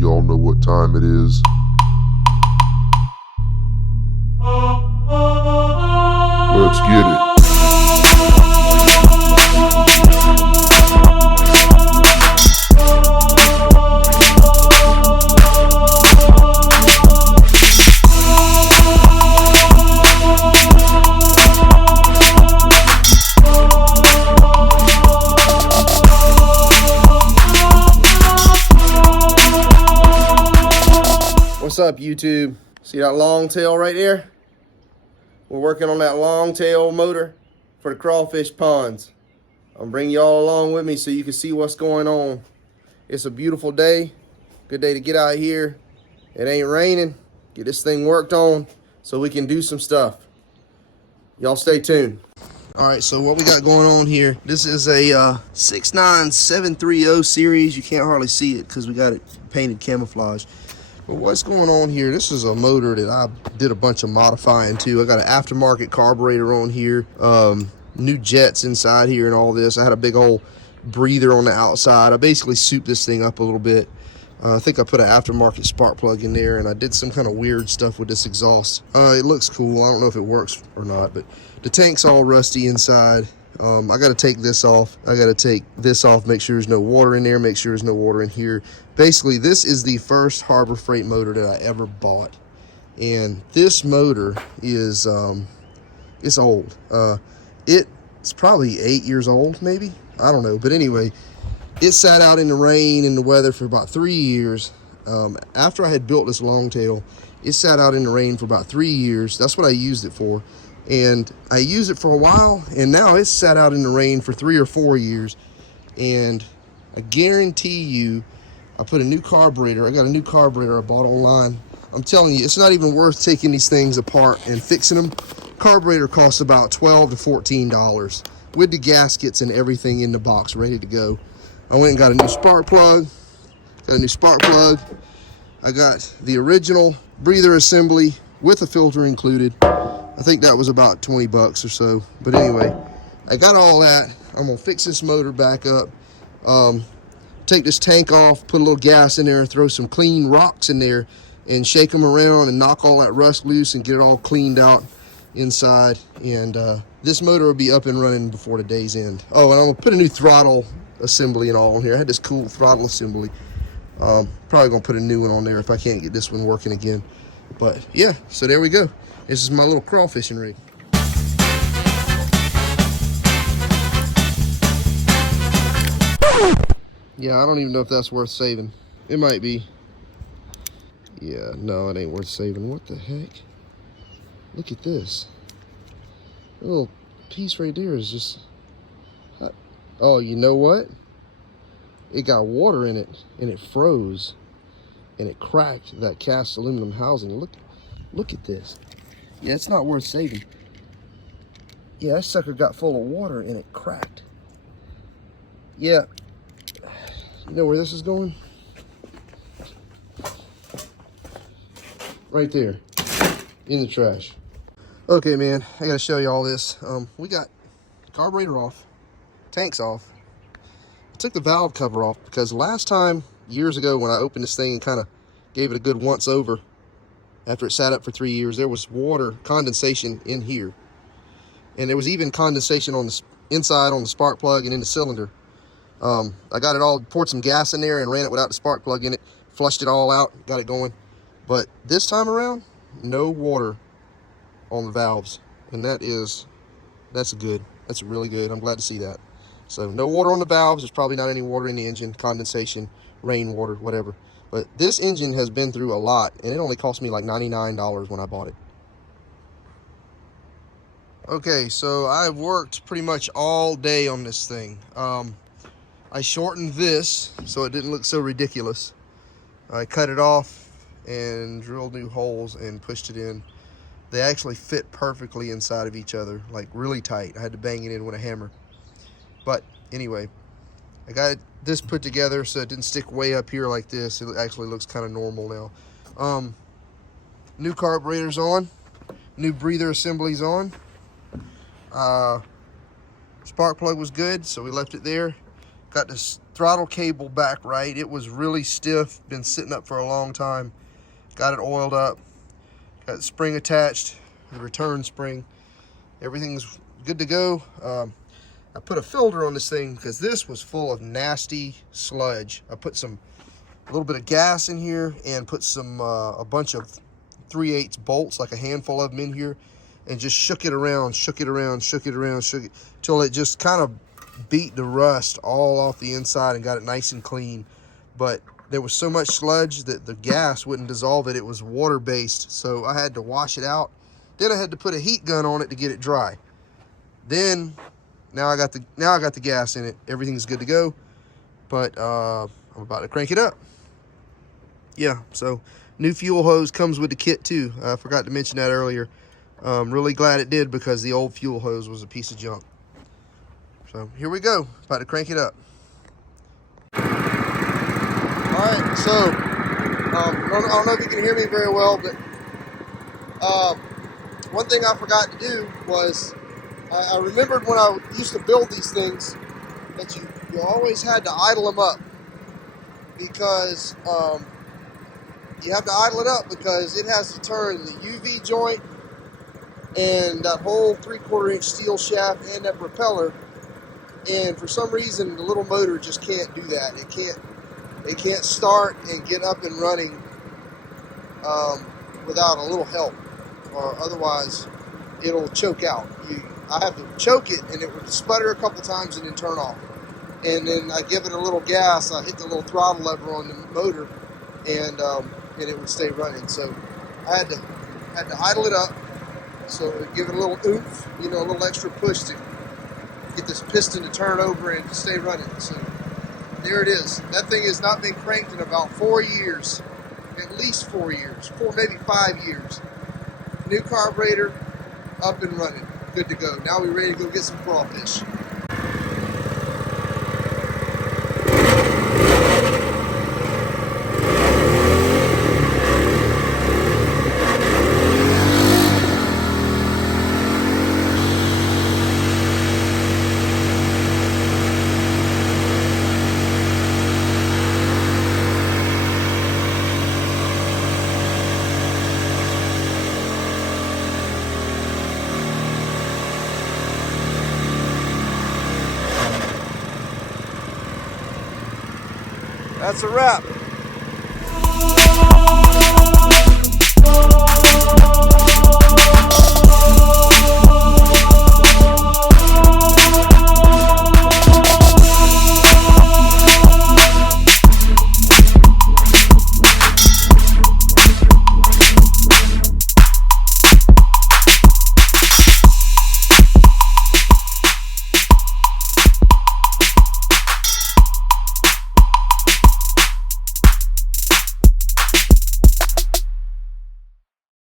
Y'all know what time it is. Let's get it. What's up, YouTube? See that long tail right there? We're working on that long tail motor for the crawfish ponds. I'm bringing y'all along with me so you can see what's going on. It's a beautiful day. Good day to get out here. It ain't raining. Get this thing worked on so we can do some stuff. Y'all stay tuned. All right, so what we got going on here, this is a 69730 series. You can't hardly see it because we got it painted camouflage. But what's going on here, this is a motor that I did a bunch of modifying to. I got an aftermarket carburetor on here, new jets inside here and all this. I had a big old breather on the outside. I basically souped this thing up a little bit. I think I put an aftermarket spark plug in there, and I did some kind of weird stuff with this exhaust. It looks cool. I don't know if it works or not, but the tank's all rusty inside. I got to take this off. I got to take this off, make sure there's no water in there, make sure there's no water in here. Basically, this is the first Harbor Freight motor that I ever bought. And this motor is, it's old. It's probably 8 years old, maybe. I don't know. But anyway, it sat out in the rain and the weather for about 3 years. After I had built this longtail, it sat out in the rain for about 3 years. That's what I used it for. And I used it for a while, and now it's sat out in the rain for 3 or 4 years. And I guarantee you, I put a new carburetor. I got a new carburetor I bought online. I'm telling you, it's not even worth taking these things apart and fixing them. Carburetor costs about $12 to $14 with the gaskets and everything in the box ready to go. I went and got a new spark plug. I got the original breather assembly with a filter included. I think that was about 20 bucks or so. But anyway, I got all that. I'm gonna fix this motor back up. Take this tank off, put a little gas in there, throw some clean rocks in there, and shake them around and knock all that rust loose and get it all cleaned out inside. And this motor will be up and running before the day's end. Oh, and I'm gonna put a new throttle assembly and all on here. I had this cool throttle assembly. Probably gonna put a new one on there if I can't get this one working again. But yeah, so there we go. This is my little crawfishing rig. Yeah, I don't even know if that's worth saving. It might be. Yeah, no, it ain't worth saving. What the heck? Look at this. A little piece right there is just... Oh, you know what? It got water in it, and it froze. And it cracked that cast aluminum housing. Look at this. Yeah, it's not worth saving. Yeah, that sucker got full of water and it cracked. Yeah. You know where this is going? Right there. In the trash. Okay, man. I gotta show you all this. We got carburetor off. Tanks off. I took the valve cover off because last time, years ago, when I opened this thing and kind of gave it a good once over, after it sat up for 3 years, there was water condensation in here. And there was even condensation on the inside on the spark plug and in the cylinder. I got it all, poured some gas in there and ran it without the spark plug in it, flushed it all out, got it going. But this time around, no water on the valves. And that's good. That's really good. I'm glad to see that. So no water on the valves. There's probably not any water in the engine, condensation, rainwater, whatever. But this engine has been through a lot, and it only cost me like $99 when I bought it. Okay, so I've worked pretty much all day on this thing. I shortened this so it didn't look so ridiculous. I cut it off and drilled new holes and pushed it in. They actually fit perfectly inside of each other, like really tight. I had to bang it in with a hammer. But anyway, I got this put together so it didn't stick way up here like this. It actually looks kind of normal now. New carburetor's on. New breather assembly's on. Spark plug was good, so we left it there. Got this throttle cable back right. It was really stiff, been sitting up for a long time. Got it oiled up, got the spring attached, the return spring. Everything's good to go. I put a filter on this thing because this was full of nasty sludge. I put a little bit of gas in here and put a bunch of 3/8 bolts, like a handful of them in here, and just shook it around till it just kind of beat the rust all off the inside and got it nice and clean. But there was so much sludge that the gas wouldn't dissolve it. It was water based, so I had to wash it out. Then I had to put a heat gun on it to get it dry. Then now I got the gas in it. Everything's good to go. But I'm about to crank it up. Yeah, so new fuel hose comes with the kit too. I forgot to mention that earlier. Really glad it did, because the old fuel hose was a piece of junk. So here we go, about to crank it up. All right, so I don't know if you can hear me very well, but one thing I forgot to do was I remembered when I used to build these things that you always had to idle them up, because you have to idle it up because it has to turn the UV joint and that whole 3/4 inch steel shaft and that propeller. And for some reason, the little motor just can't do that. It can't start and get up and running without a little help, or otherwise it'll choke out. I have to choke it, and it would sputter a couple times and then turn off. And then I give it a little gas. I hit the little throttle lever on the motor, and it would stay running. So I had to idle it up, so it would give it a little oomph, a little extra push to get this piston to turn over and to stay running. So there it is. That thing has not been cranked in about 4 years, at least 4 years, maybe 5 years. New carburetor, up and running, good to go. Now we're ready to go get some crawfish. That's a wrap.